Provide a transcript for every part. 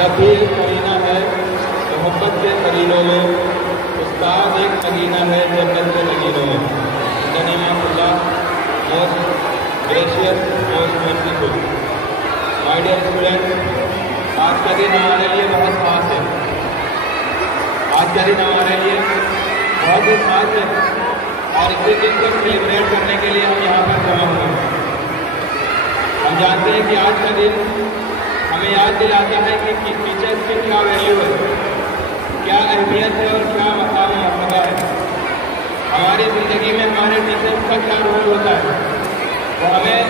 जब भी एक महीना है मोहब्बत के महीनों में, उस्ताद एक महीना है जन्नत के महीनों में। In the name of Allah, most gracious, most merciful. My dear students, आज का दिन हमारे लिए बहुत खास है। आज का दिन हमारे लिए बहुत ही खास है और इसी दिन को सेलिब्रेट करने के लिए हम यहाँ पर जमा हुए हैं। हम जानते हैं कि आज का दिन हमें याद दिलाता है कि टीचर्स की क्या वैल्यू है, क्या अहमियत है और क्या मकाम मर्तबा है। हमारी ज़िंदगी में हमारे टीचर्स का क्या रोल होता है। वो हमें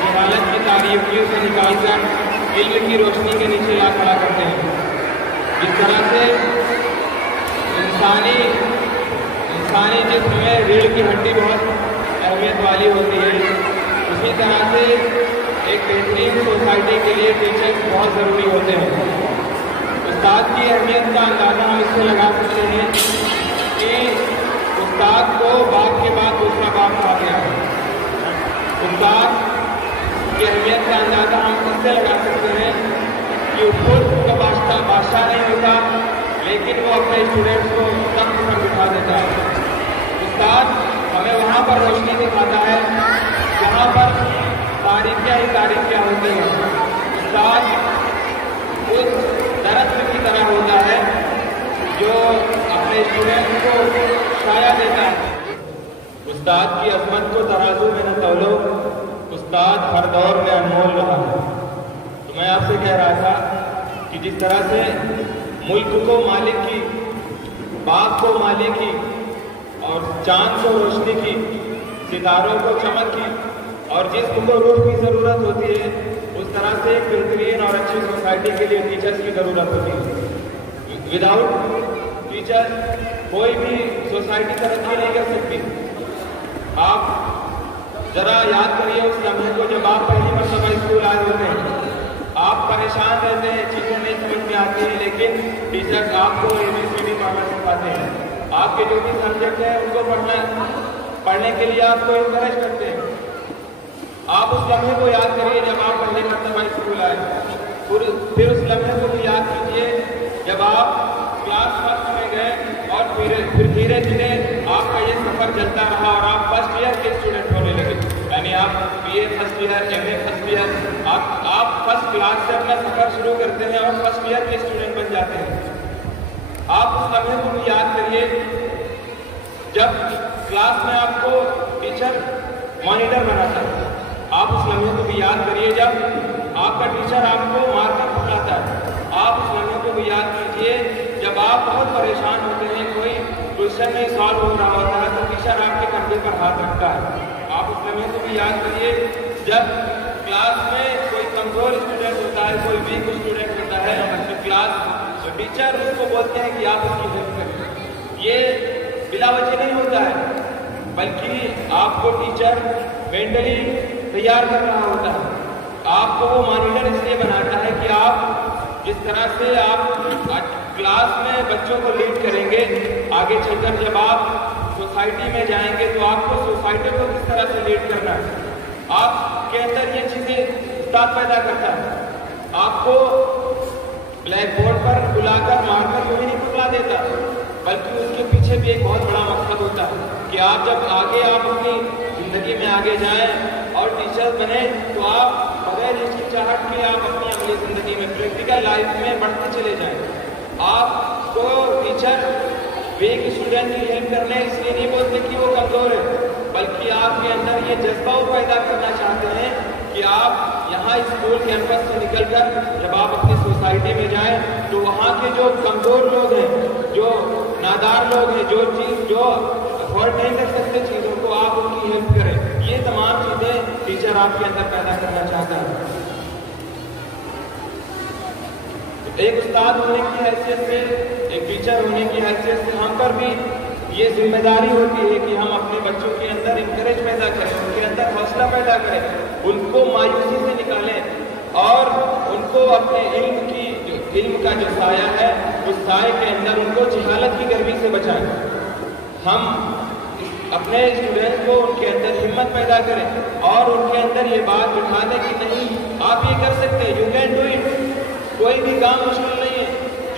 जहालत की तारीकियों से निकाल कर इल्म की रोशनी के नीचे ला खड़ा करते हैं। जिस तरह से इंसानी जिस्म में रीढ़ की हड्डी बहुत अहमियत वाली होती है, उसी तरह से एक बेहतरीन सोसाइटी के लिए टीचर्स बहुत ज़रूरी होते हैं। उस्ताद की अहमियत का अंदाज़ा हम इससे लगा सकते हैं कि उस्ताद को बाप के बाद दूसरा बाप कहा गया है। उस्ताद की अहमियत का अंदाज़ा हम इससे लगा सकते हैं कि खुद तो बादशाह नहीं होता, लेकिन वो अपने स्टूडेंट्स को तख्त पर बिठा देता है। उस्ताद हमें वहाँ पर रोशनी दिखाता है जहाँ पर तारीखियाँ होती हैं। उस्ताद उस दरख्त की तरह होता है जो अपने स्टूडेंट्स को साया देता है। उस्ताद की अज़मत को तराजू में न तौलो, उस्ताद हर दौर में अनमोल रहा है। तो मैं आपसे कह रहा था कि जिस तरह से मुल्क को मालिक की, बाग को मालिक की और चांद को रोशनी की, सितारों को चमक की और जिस्म को रूह की ज़रूरत होती है, उस तरह से एक बेहतरीन और अच्छी सोसाइटी के लिए टीचर्स की ज़रूरत होती है। विदाउट टीचर कोई भी सोसाइटी तरक्की नहीं कर सकती। आप ज़रा याद करिए उस लम्हे को जब आप पहली मरतबा स्कूल आए होते हैं। आप परेशान रहते हैं, चीज़ें नहीं समझ में आती हैं, लेकिन टीचर आपको ABCD पढ़ना सिखाते हैं। आपके जो भी सब्जेक्ट हैं उनको पढ़ने के लिए आपको इनकरेज करते हैं। आप उस लम्हे को याद करिए जब आप पहले मरतबा स्कूल आए। फिर उस लम्हे को भी याद कीजिए जब आप क्लास फर्स्ट में गए और फिर धीरे धीरे आपका ये सफ़र चलता रहा और आप फर्स्ट ईयर के स्टूडेंट होने लगे। यानी आप BA first year, MA first year, आप फर्स्ट क्लास से अपना सफ़र शुरू करते हैं और फर्स्ट ईयर के स्टूडेंट बन जाते हैं। आप उस लम्हे को भी याद करिए जब क्लास में आपको टीचर मॉनिटर बनाता है। आप उस लम्हे को भी याद करिए जब आपका टीचर आपको मार्कर पकड़ाता है। आप उस लम्हे को भी याद कीजिए जब आप बहुत परेशान होते हैं, कोई क्वेश्चन नहीं सॉल्व हो रहा होता है तो टीचर आपके कंधे पर हाथ रखता है। आप उस लम्हे को भी याद करिए जब क्लास में कोई कमज़ोर स्टूडेंट होता है, कोई वीक स्टूडेंट होता है, तो टीचर उसको बोलते हैं कि आप उसकी हेल्प करें। ये बिला वजह नहीं होता है, बल्कि आपको टीचर मेंटली तैयार कर रहा होता है। आपको वो मॉनिटर इसलिए बनाता है कि आप जिस तरह से आप क्लास में बच्चों को लीड करेंगे, आगे चलकर जब आप सोसाइटी में जाएंगे तो आपको सोसाइटी को किस तरह से लीड करना है। आपके अंदर ये चीज़ें उस्ताद पैदा करता है। आपको ब्लैक बोर्ड पर बुलाकर मार्कर को ही नहीं पकड़ा देता, बल्कि उसके पीछे भी एक बहुत बड़ा मकसद होता है कि आप जब आगे आप अपनी ज़िंदगी में आगे जाएं और टीचर बने तो आप बगैर हिचकिचाहट के आप अपनी अगली ज़िंदगी में प्रैक्टिकल लाइफ में बढ़ते चले जाएं। आपको टीचर वीक स्टूडेंट की हेल्प करने इसलिए नहीं बोलते कि वो कमज़ोर है, बल्कि आपके अंदर ये जज्बा वो पैदा करना चाहते हैं कि आप यहाँ स्कूल कैंपस से निकलकर जब आप अपनी सोसाइटी में जाएं तो वहाँ के जो कमज़ोर लोग हैं, जो नादार लोग हैं, जो अफोर्ड नहीं कर सकते चीज़ों को, आप उनकी हेल्प करें। ये तमाम चीज़ें टीचर आपके अंदर पैदा करना चाहता है। एक उस्ताद होने की हैसियत से, एक टीचर होने की हैसियत से हम पर भी ये जिम्मेदारी होती है कि हम अपने बच्चों के अंदर इंकरेज पैदा करें, उनके अंदर हौसला पैदा करें, उनको मायूसी से निकालें और उनको अपने इल्म का जो साया है उस साए के अंदर उनको जहालत की गर्मी से बचाएं। हम अपने स्टूडेंट्स को उनके अंदर हिम्मत पैदा करें और उनके अंदर ये बात बिठा दें कि नहीं, आप ये कर सकते हैं, यू कैन डू इट। कोई भी काम मुश्किल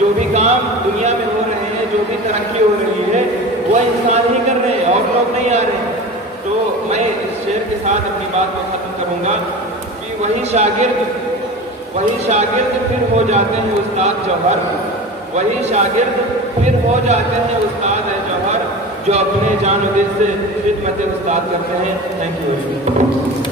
جو بھی کام دنیا میں ہو رہے ہیں، جو بھی ترقی ہو رہی ہے، وہ انسان ہی کر رہے ہیں اور لوگ نہیں آ رہے ہیں۔ تو میں اس شعر کے ساتھ اپنی بات کو ختم کروں گا کہ وہی شاگرد پھر ہو جاتے ہیں استاد جوہر، وہی شاگرد پھر ہو جاتے ہیں استاد جوہر، جو اپنے جان و دل سے خدمت استاد کرتے ہیں۔ Thank you.